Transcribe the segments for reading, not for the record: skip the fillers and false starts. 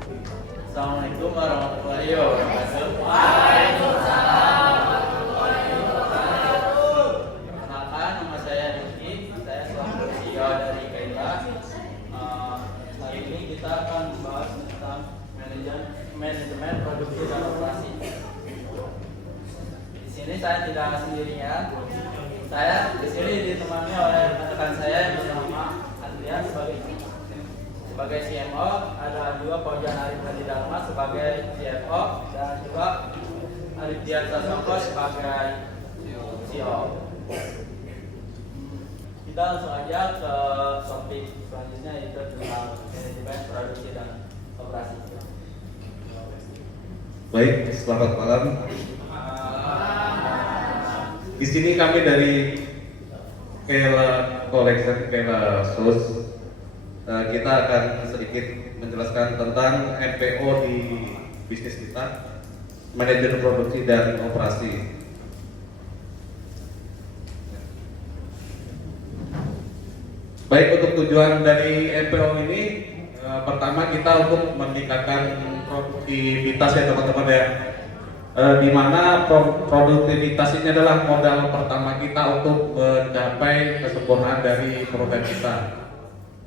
Assalamualaikum warahmatullahi wabarakatuh. Waalaikumsalam. Perkenalkan, nama saya Rizky. Saya selaku CEO dari Kaila. Hari ini kita akan membahas tentang manajemen produksi dan operasi. Di sini saya tidak sendirian. Saya di sini ditemani oleh rekan saya yang bernama Adrian sebagai CMO, ada juga Fauzan Arif Hadi Dalma sebagai CFO, dan juga Arif Dian Sasongko sebagai CEO. Kita langsung aja ke topik selanjutnya, yaitu tentang manajemen produksi dan operasi. Baik, selamat malam. Di sini kami dari Kaila Collection, Kaila Sus. Kita akan sedikit menjelaskan tentang MPO di bisnis kita, manajer produksi dan operasi. Baik, untuk tujuan dari MPO ini, pertama kita untuk meningkatkan produktivitas ya teman-teman ya. Di mana produktivitas ini adalah modal pertama kita untuk mencapai kesempurnaan dari produk kita.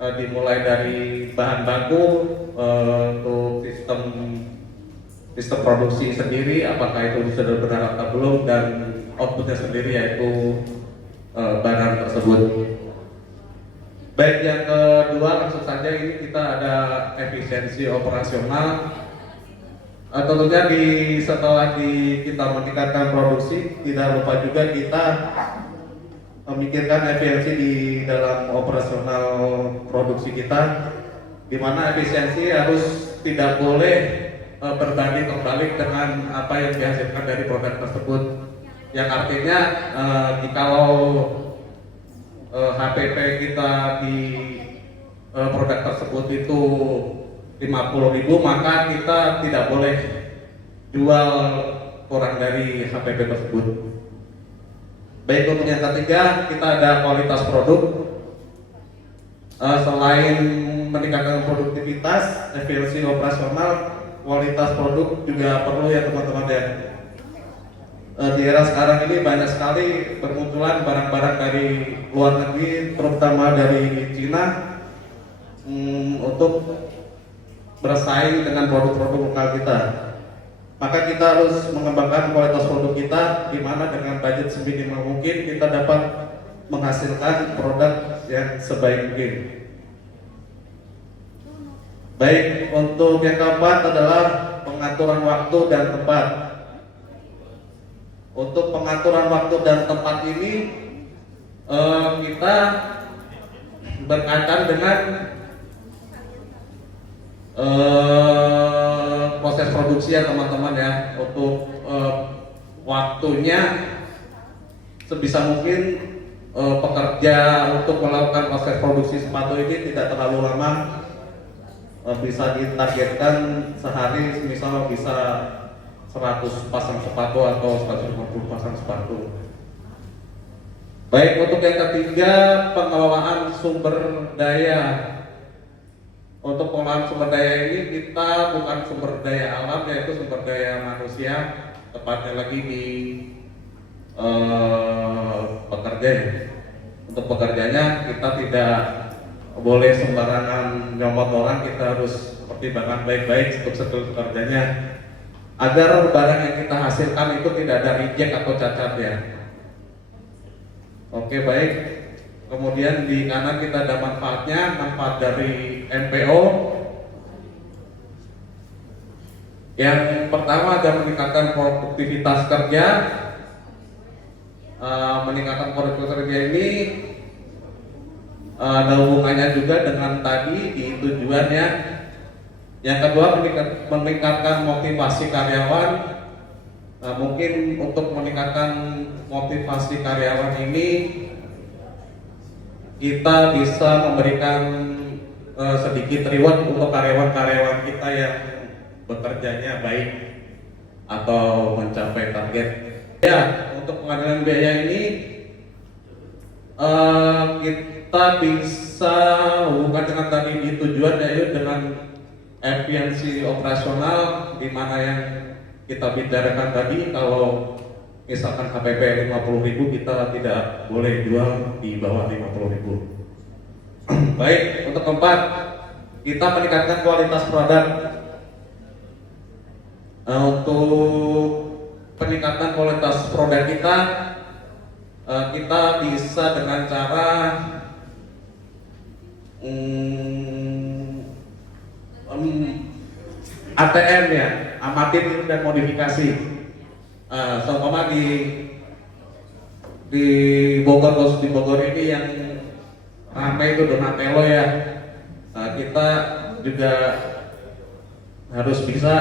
Dimulai dari bahan baku, untuk sistem produksi sendiri, apakah itu sudah benar atau belum, dan outputnya sendiri yaitu barang tersebut. Baik, yang kedua langsung saja ini kita ada efisiensi operasional. Tentunya setelah kita meningkatkan produksi, tidak lupa juga kita memikirkan efisiensi di dalam operasional produksi kita, di mana efisiensi harus tidak boleh berbanding terbalik dengan apa yang dihasilkan dari produk tersebut. Yang artinya jikalau HPP kita di produk tersebut itu 50.000, maka kita tidak boleh jual kurang dari HPP tersebut. Baik, untuk yang ketiga kita ada kualitas produk. Selain meningkatkan produktivitas, efisiensi operasional, kualitas produk juga perlu ya teman-teman ya. Di era sekarang ini banyak sekali bermunculan barang-barang dari luar negeri, terutama dari Cina, untuk bersaing dengan produk-produk lokal kita. Maka kita harus mengembangkan kualitas produk kita, di mana dengan budget seminimal mungkin kita dapat menghasilkan produk yang sebaik mungkin. Baik, untuk yang keempat adalah pengaturan waktu dan tempat. Untuk pengaturan waktu dan tempat ini kita berkaitan dengan proses produksi ya teman-teman ya. Untuk waktunya sebisa mungkin pekerja untuk melakukan proses produksi sepatu ini tidak terlalu lama. Bisa ditargetkan sehari misal bisa 100 pasang sepatu atau 150 pasang sepatu. Baik, untuk yang ketiga pengelolaan sumber daya. Untuk pengelolaan sumber daya ini kita bukan sumber daya alam, yaitu sumber daya manusia, tepatnya lagi di pekerja. Untuk pekerjanya kita tidak boleh sembarangan nyomot orang, kita harus pertimbangkan baik-baik untuk seluruh pekerjanya agar barang yang kita hasilkan itu tidak ada reject atau cacat ya. Oke, baik. Kemudian di kanan kita ada manfaatnya, manfaat dari MPO. Yang pertama ada meningkatkan produktivitas kerja. Meningkatkan produktivitas kerja ini ada hubungannya juga dengan tadi di tujuannya. Yang kedua meningkatkan motivasi karyawan. Mungkin untuk meningkatkan motivasi karyawan ini kita bisa memberikan sedikit reward untuk karyawan-karyawan kita yang bekerjanya baik atau mencapai target. Ya, untuk pengadilan biaya ini kita bisa hubungkan dengan tadi di tujuan, yaitu dengan efisiensi operasional, di mana yang kita bicarakan tadi, kalau misalkan HPP 50.000 kita tidak boleh jual di bawah 50.000. Baik, untuk keempat, kita meningkatkan kualitas produk. Untuk peningkatan kualitas produk kita bisa dengan cara ATM ya, amati tiru dan modifikasi. Seumpama di Bogor, khusus di Bogor ini yang ramai itu Donatello ya. Kita juga harus bisa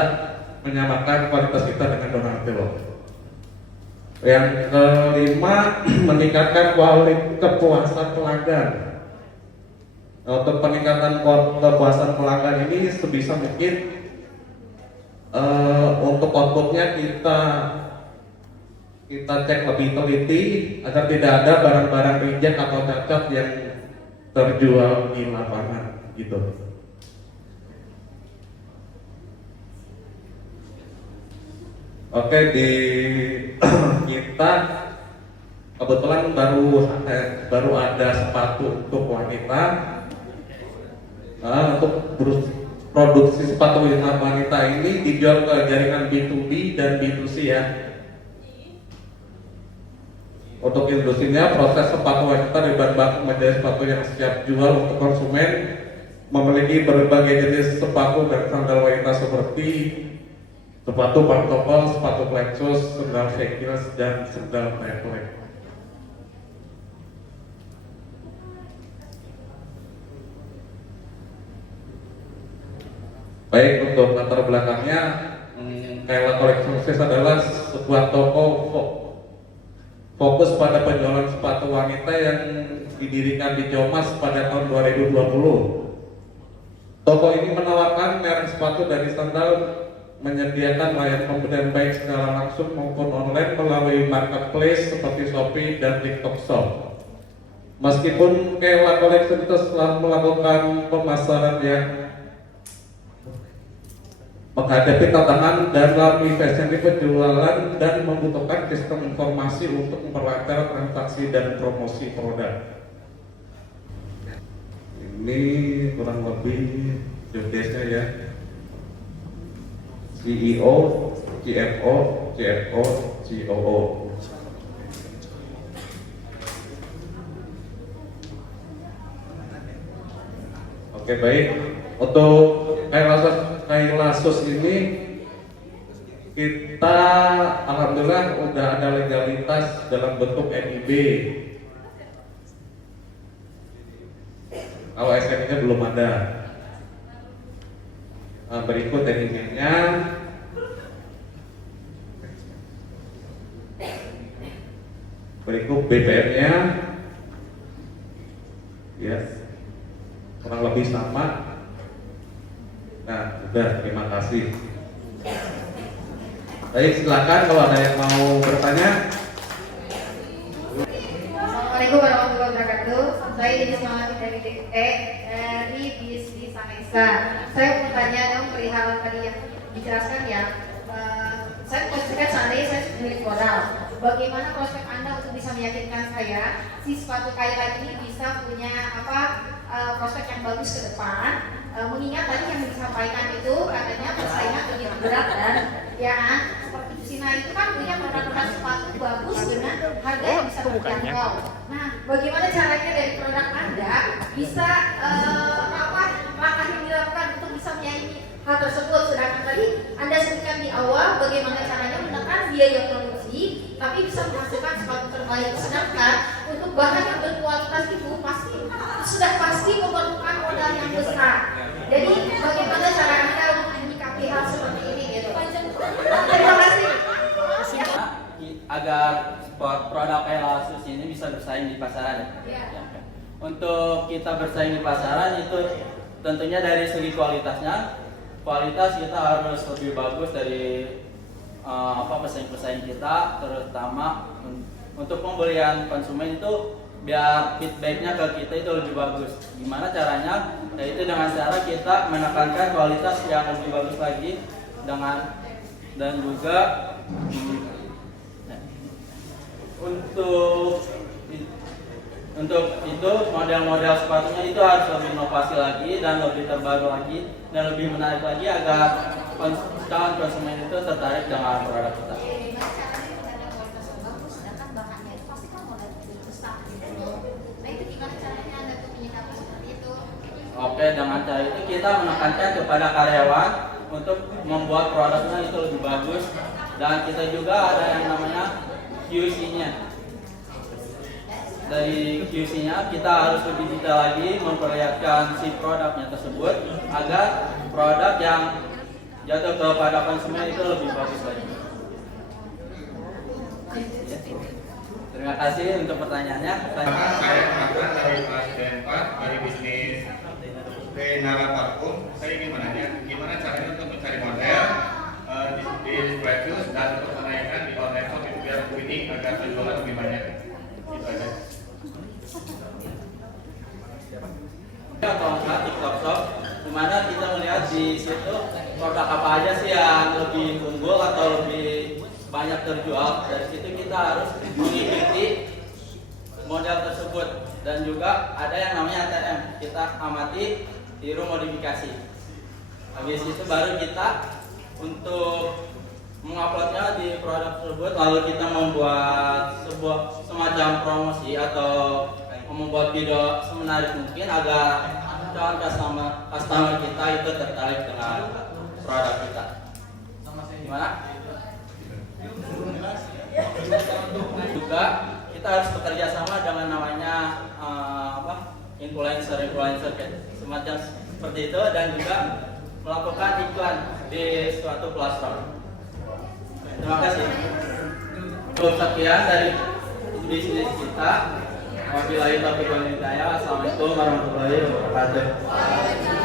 menyamakan kualitas kita dengan Donatello. Yang kelima, meningkatkan kualitas kepuasan pelanggan. Untuk peningkatan kepuasan pelanggan ini sebisa mungkin untuk outputnya kita cek lebih teliti agar tidak ada barang-barang reject atau cacat yang terjual di lapangan gitu. Oke, di kita kebetulan baru ada sepatu untuk wanita. Untuk produksi sepatu wanita ini dijual ke jaringan B2B dan B2C ya. Untuk industrinya, proses sepatu wanita dari bahan baku menjadi sepatu yang siap jual untuk konsumen, memiliki berbagai jenis sepatu dan sandal wanita seperti sepatu pantofel, sepatu plexus, sandal high heels, dan sandal triple. Baik, untuk latar belakangnya, Kaila Collections adalah sebuah toko fokus pada penjualan sepatu wanita yang didirikan di Ciamis pada tahun 2020. Toko ini menawarkan merek sepatu dari sandal, menyediakan layanan pembelian baik secara langsung maupun online melalui marketplace seperti Shopee dan TikTok Shop. Meskipun Kaila Collections telah melakukan pemasaran yang menghadapi tantangan dalam investasi penjualan dan membutuhkan sistem informasi untuk memperlancar transaksi dan promosi produk. Ini kurang lebih job desk-nya ya. CEO, CFO, CFO, COO. Oke, baik. Untuk Kailasus ini kita alhamdulillah udah ada legalitas dalam bentuk NIB. Kalau SNI-nya belum ada. Berikut NIB-nya. Berikut BPM-nya. Yes. Kurang lebih sama. Nah, udah, terima kasih. Baik, silakan kalau ada yang mau bertanya. Assalamualaikum warahmatullahi wabarakatuh. Saya Denis Mamat dari DE dari bisnis Sanesa. Saya mau tanya dong perihal tadi yang dijelaskan ya. Saya posisikan seandainya saya milik modal. Bagaimana prospek Anda untuk bisa meyakinkan saya si sepatu Kaila ini bisa punya prospek yang bagus ke depan? Mengingat tadi yang disampaikan itu katanya persaingan begitu berat dan ya seperti Cina itu kan punya produk-produk sepatu bagus dengan harga yang bisa terjangkau. Nah, bagaimana caranya dari produk Anda bisa langkah yang dilakukan untuk bisa menyaingi hal tersebut? Sedangkan tadi Anda sebutkan di awal bagaimana caranya menekan biaya produksi tapi bisa menghasilkan sepatu terbaik. Sedangkan untuk bahan yang berkualitas itu sudah pasti memerlukan modal yang besar. Jadi bagaimana cara Anda untuk menyikapi hal seperti ini gitu? Terima kasih. Agar produk Kailasus ini bisa bersaing di pasaran. Ya. Untuk kita bersaing di pasaran itu tentunya dari segi kualitasnya. Kualitas kita harus lebih bagus dari pesaing-pesaing kita, terutama untuk pembelian konsumen itu biar feedbacknya ke kita itu lebih bagus. Gimana caranya? yaitu dengan cara kita menekankan kualitas yang lebih bagus lagi dan juga untuk itu model-model sepatunya itu harus lebih inovasi lagi dan lebih terbaru lagi dan lebih menarik lagi agar calon konsumen itu tertarik dengan produk kita. Oke, dengan cara itu kita menekankan kepada karyawan untuk membuat produknya itu lebih bagus, dan kita juga ada yang namanya QC-nya. Dari QC-nya kita harus lebih detail lagi memperlihatkan si produknya tersebut agar produk yang jatuh kepada konsumen itu lebih bagus lagi. Terima kasih untuk pertanyaannya. Saya Nathan dari kelas D4 dari bisnis Renara Parfum. Saya ingin menanya gimana caranya untuk mencari model di Flatus dan untuk menaikkan di online shop itu biar winning agar penjualan lebih banyak. Gitu aja. Atau enggak TikTok Shop, dimana kita melihat di situ produk apa aja sih yang lebih unggul atau lebih banyak terjual. Dari situ kita harus mengikuti model tersebut, dan juga ada yang namanya ATM, kita amati, tiru, modifikasi. Habis itu baru kita untuk menguploadnya di produk tersebut, lalu kita membuat sebuah semacam promosi atau membuat video semenarik mungkin agar calon customer kita itu tertarik dengan produk kita. Gimana? Juga kita harus bekerja sama dengan namanya influencer semacam seperti itu, dan juga melakukan iklan di suatu platform. Terima kasih. Cukup sekian dari bisnis kita. Wabillahi taufiq wal hidayah. Assalamualaikum warahmatullahi wabarakatuh.